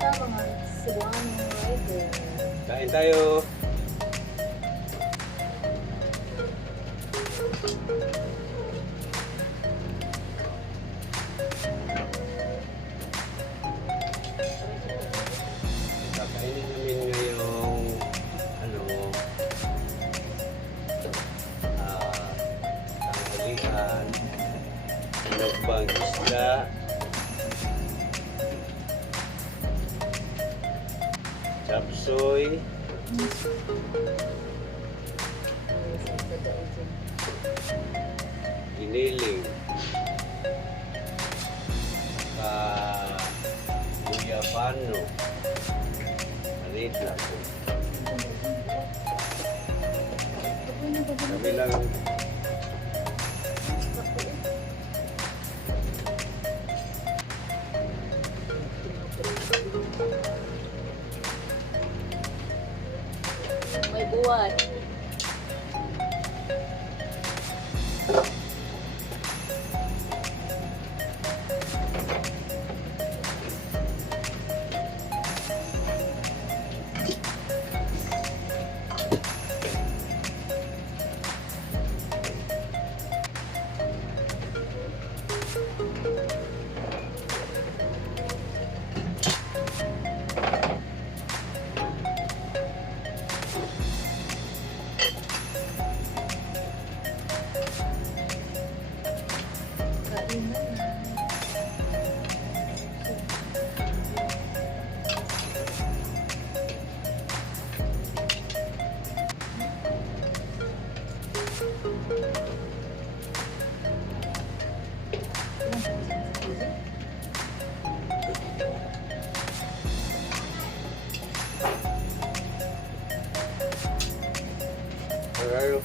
mga Cebuano rider. Kain tayo. Kakainin namin ngayong tanghalian, nagbang isda, chapsoy, giniling, guyabano, manita. Kami lang May buwan. Ayo.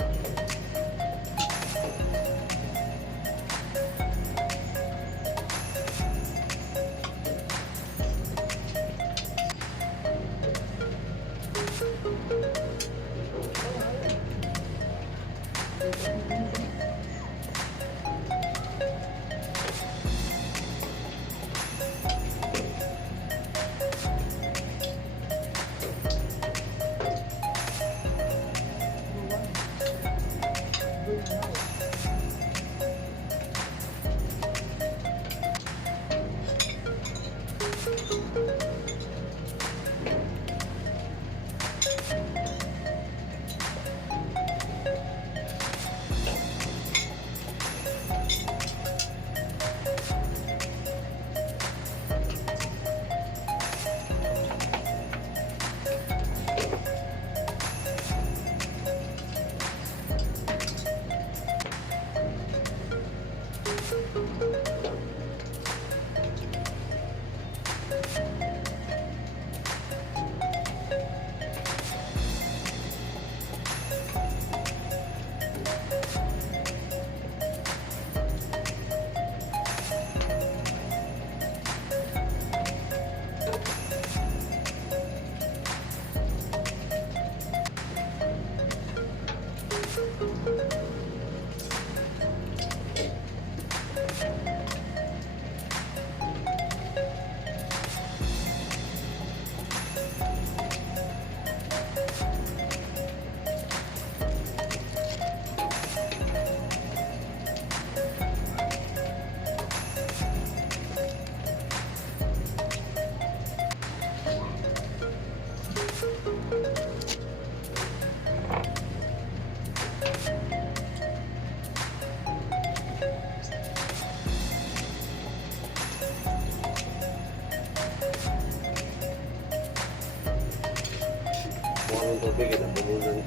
Buang tubig, nabulunan.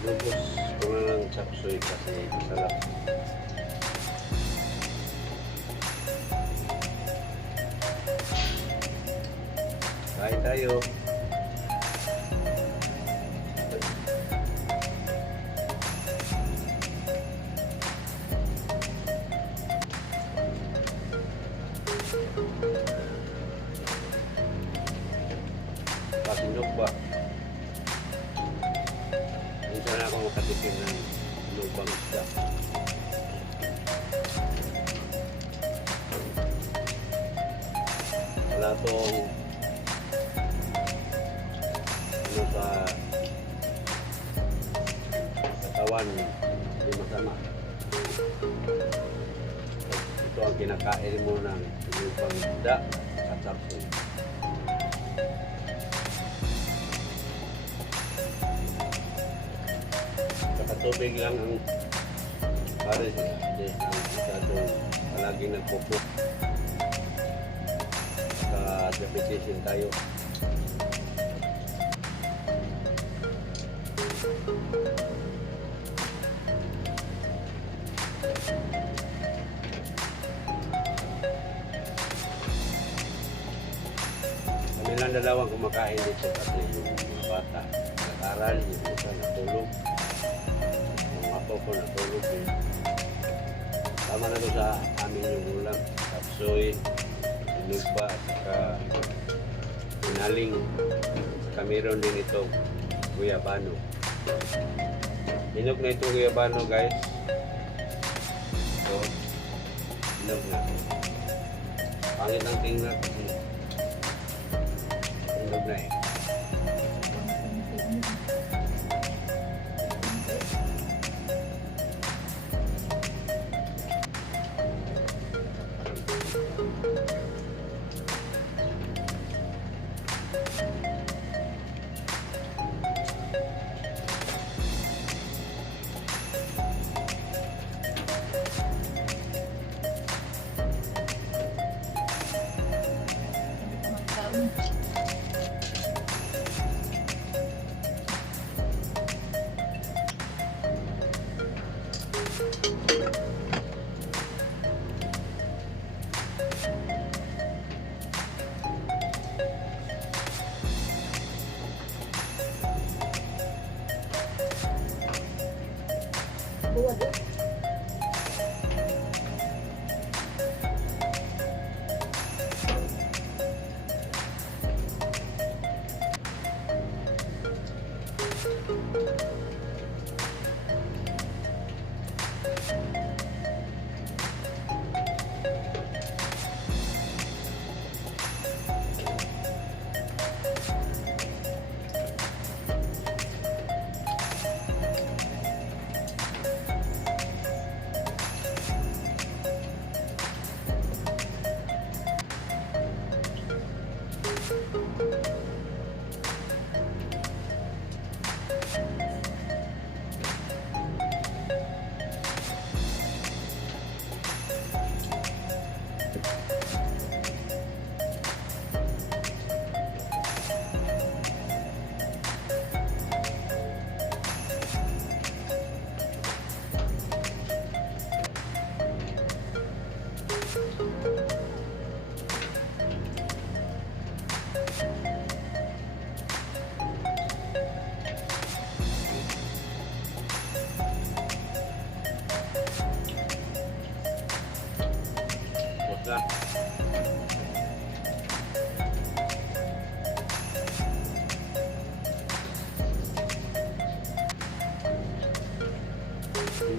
Lubos, kung lang chapsuy kasi masarap. Kain tayo. Pasinok ba? Minsan na ako makatikim ng lubang isda. Wala tong ano sa katawan, hindi masama. Ito ang kinakain mo ng lubang isda at tapsoy. Tubig lang ang para siya. Hindi ang masyadong palagi nagpupo. Sa repetition tayo. Kami lang dalawang kumakain dito kasi yung mga bata nag-aral, yung isa natulog. Ako po natulog eh. Tama na to sa amin yung ulam. Tapsoy, sinugba, at saka pinaling. Saka meron din itong guyabano. Hinog na itong guyabano guys. So, hinog na. Pangit ang tingnan kasi hinog na eh. Buwad.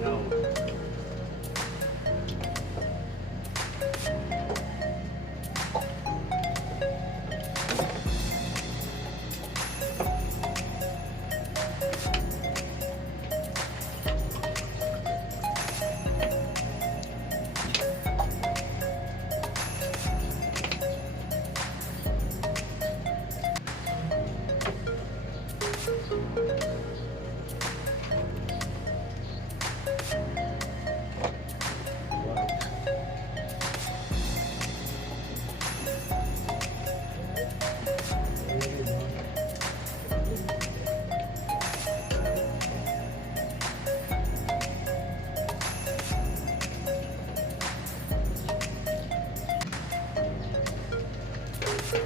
No. Ito.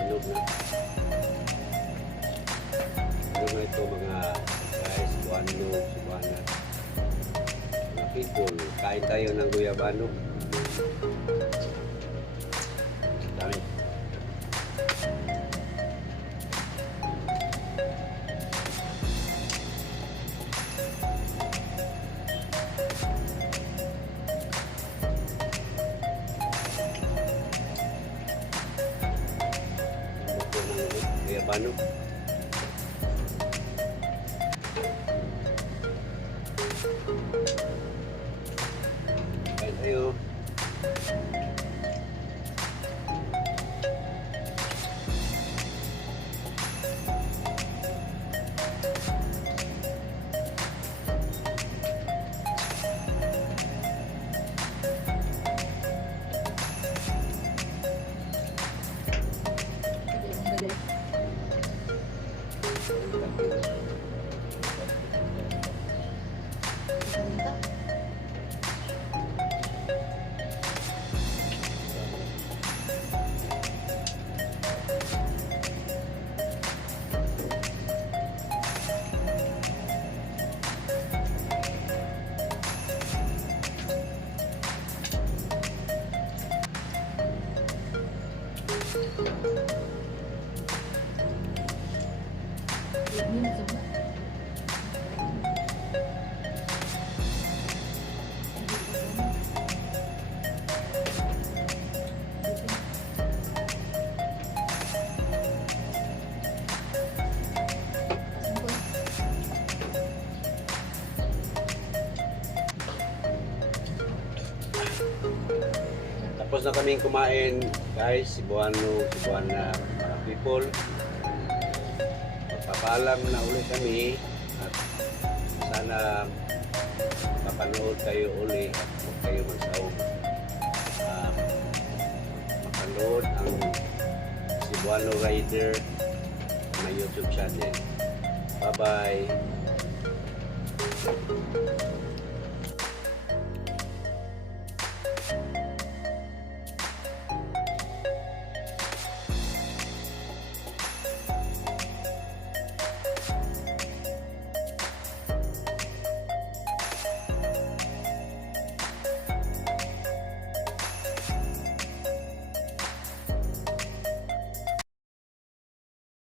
Hinog na. Hinog na ito mga guys. Buwano, Cebuana. Mga people. Kain tayo ng guyabano. Dami. Guyabano. Kain tayo. Tapos na kaming kumain, guys. Cebuano, Cebuana, mga people. Magpapaalam na ulit kami at sana mapanood kayo uli at huwag kayo magsawag. Mapanood ang Cebuano Rider na YouTube channel. Bye-bye!